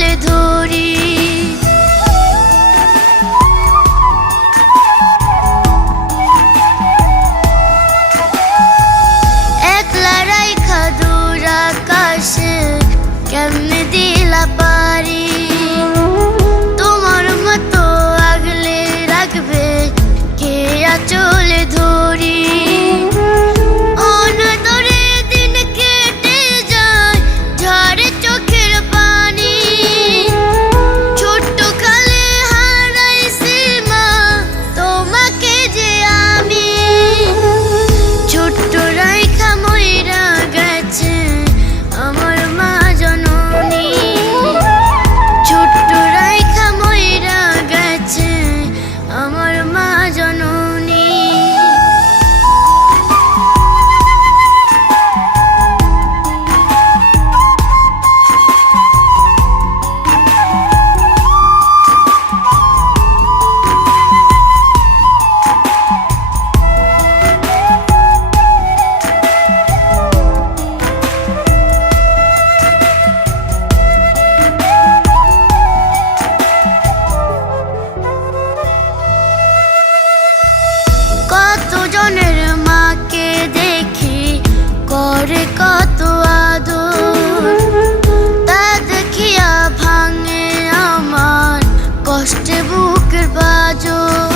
চলে ধরি। একলা রাইখা দূর আকাশে কেমনে দিলা পারি, তোমার মতো আগলে রাখবে কে চলে ধরি। অনাদরে দিন কেটে যায় ঝরে চোখের পানি, ছোট্ট কালে হারাইছি মা তোমাকে যে আমি। ছোট্ট রাইখা মইরা গেছে আমার মা জননী, ছোট্ট রাইখা মইরা গেছে আমার মা জননী। কত জনের মাকে দেখি করে কত আদর, তা দেখিয়া ভাঙে আমার কষ্টে বুকের পাঁজর।